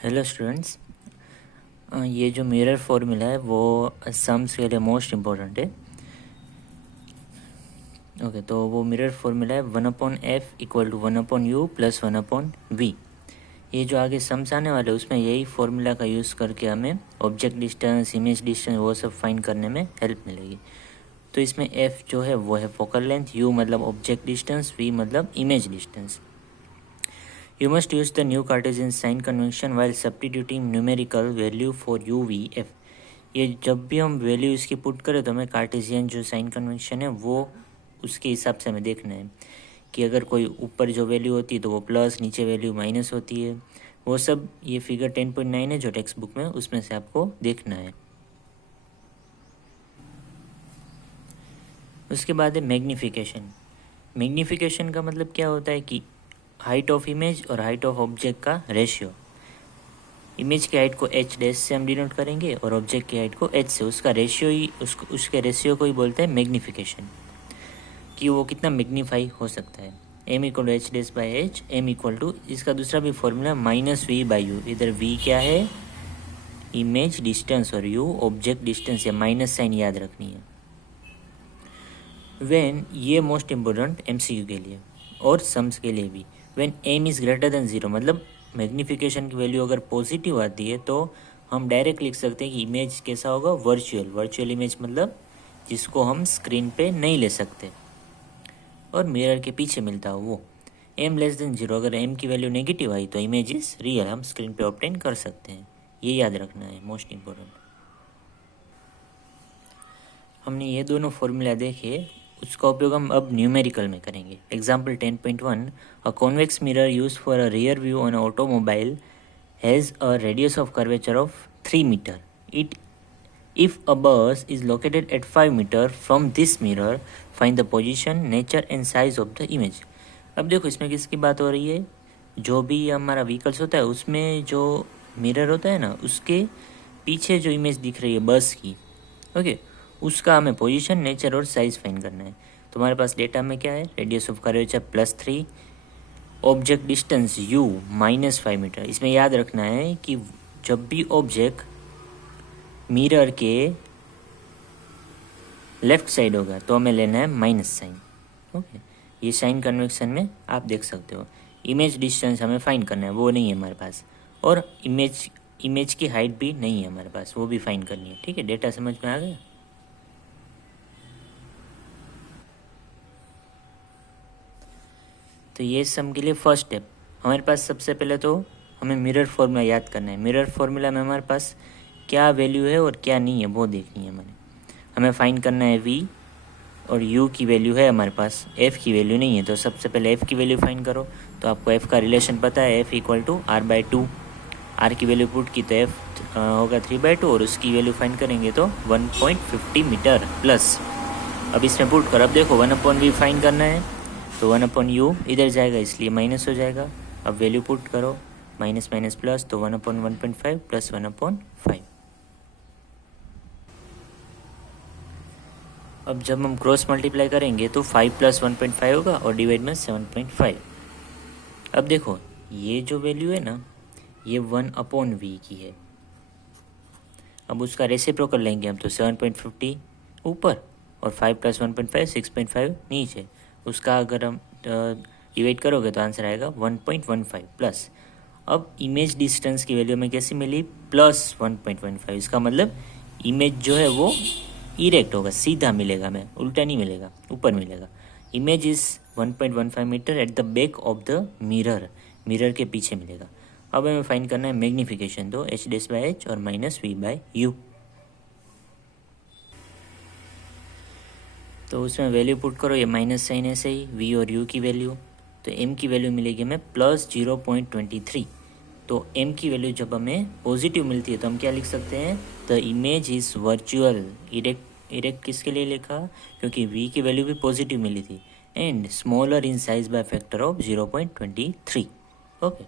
Hello students, ये जो mirror formula है वो सम्स के लिए मोस्ट इम्पोर्टेंट है। ओके, तो वो मिरर फॉर्मूला है 1/f equal to 1/u plus 1/v। ये जो आगे सम्स आने वाले उसमें यही फॉर्मूला का यूज़ करके हमें ऑब्जेक्ट डिस्टेंस, इमेज डिस्टेंस वो सब फाइंड करने में हेल्प मिलेगी। तो इसमें f जो है वो है फोकल लेंथ, u मतलब ऑब्जेक्ट डिस्टेंस, v मतलब image distance. You must use the new Cartesian sign convention while substituting numerical value for u, v, f। ये जब भी हम वैल्यू इसकी पुट करें तो हमें कार्टेशियन जो साइन कन्वेंशन है वो उसके हिसाब से हमें देखना है कि अगर कोई ऊपर जो वैल्यू होती है तो वो प्लस, नीचे वैल्यू माइनस होती है, वो सब ये फिगर 10.9 है जो टेक्स्ट बुक में, उसमें से आपको देखना है। उसके बाद है मैग्नीफिकेशन। मैग्नीफिकेशन का मतलब क्या होता है कि हाइट ऑफ इमेज और हाइट ऑफ ऑब्जेक्ट का रेशियो। इमेज की हाइट को h डैश से हम डिनोट करेंगे और ऑब्जेक्ट की हाइट को h से, उसका रेशियो ही उसके रेशियो को ही बोलते हैं मैग्नीफिकेशन, कि वो कितना मैग्नीफाई हो सकता है। m equal to h dash by h, m equal to, इसका दूसरा भी फॉर्मूला -v/u। इधर v क्या है, इमेज डिस्टेंस, और u ऑब्जेक्ट डिस्टेंस, या माइनस साइन याद रखनी है। व्हेन, ये मोस्ट इम्पोर्टेंट MCQ के लिए और सम्स के लिए भी, when m is greater than 0, मतलब मैग्नीफिकेशन की वैल्यू अगर पॉजिटिव आती है तो हम डायरेक्ट लिख सकते हैं कि इमेज कैसा होगा, वर्चुअल इमेज, मतलब जिसको हम स्क्रीन पे नहीं ले सकते और मिरर के पीछे मिलता हो वो। m लेस देन 0, अगर m की वैल्यू नेगेटिव आई तो इमेज इज रियल, हम स्क्रीन पे ऑब्टेन कर सकते हैं। ये याद रखना है, मोस्ट इम्पोर्टेंट। हमने ये दोनों फॉर्मूला देखे, उसका उपयोग हम अब न्यूमेरिकल में करेंगे। Example 10.1, a convex mirror use for a rear view on automobile has a radius of curvature of 3 metre. If a bus is located at 5 meter from this mirror, find the position, nature and size of the image। अब देखो इसमें किसकी बात हो रही है, जो भी हमारा व्हीकल्स होता है उसमें जो मिरर होता है ना, उसके पीछे जो इमेज दिख रही है बस की, ओके, उसका हमें पोजीशन, नेचर और साइज फाइंड करना है। तो हमारे पास डेटा में क्या है, radius of curvature +3, object distance u -5 metre. इसमें याद रखना है कि जब भी ऑब्जेक्ट मिरर के लेफ्ट साइड होगा तो हमें लेना है माइनस साइन। ओके, ये साइन कन्वेक्शन में आप देख सकते हो। इमेज डिस्टेंस हमें फाइंड करना है, वो नहीं है हमारे पास, और इमेज की हाइट भी नहीं है हमारे पास, वो भी फाइंड करनी है। ठीक है, डेटा समझ में आ गया। तो ये सम के लिए फर्स्ट स्टेप हमारे पास, सबसे पहले तो हमें मिरर फॉर्मूला याद करना है। मिरर फॉर्मूला में हमारे पास क्या वैल्यू है और क्या नहीं है वो देखनी है हमें फाइंड करना है v और u की वैल्यू है हमारे पास, f की वैल्यू नहीं है। तो सबसे पहले f की वैल्यू फाइंड करो। तो आपको f का रिलेशन पता है, f equal to r/2। r की वैल्यू पुट की तो f होगा 3/2 और उसकी वैल्यू फाइंड करेंगे तो 1.50 मीटर प्लस। अब इसमें पुट कर, अब देखो 1/v फाइंड करना है तो 1/u इधर जाएगा इसलिए माइनस हो जाएगा। अब वैल्यू पुट करो, माइनस माइनस प्लस, तो 1/1.5 प्लस 1/5। अब जब हम क्रॉस मल्टीप्लाई करेंगे तो 5 + 1.5 होगा और डिवाइड में 7.5। अब देखो ये जो वैल्यू है ना, ये 1/v की है। अब उसका रेसिप्रोकल लेंगे हम तो 7.50 ऊपर और 5 + 1.5 6.5 नीचे। उसका अगर हम डिवाइड करोगे तो आंसर आएगा 1.15 प्लस। अब इमेज डिस्टेंस की वैल्यू में कैसी मिली, +1.15। इसका मतलब इमेज जो है वो इरेक्ट होगा, सीधा मिलेगा, हमें उल्टा नहीं मिलेगा, ऊपर मिलेगा। Image is 1.15 metre at the back of the mirror, mirror के पीछे मिलेगा। अब हमें फाइंड करना है मैग्नीफिकेशन, तो h/h और -v/u। तो उसमें वैल्यू पुट करो, ये माइनस साइन ऐसे ही, v और u की वैल्यू, तो m की वैल्यू मिलेगी हमें +0.23। तो m की वैल्यू जब हमें पॉजिटिव मिलती है तो हम क्या लिख सकते हैं, the image is virtual. Erect किसके लिए लिखा, क्योंकि v की वैल्यू भी पॉजिटिव मिली थी, and smaller in size by factor of 0.23। Okay.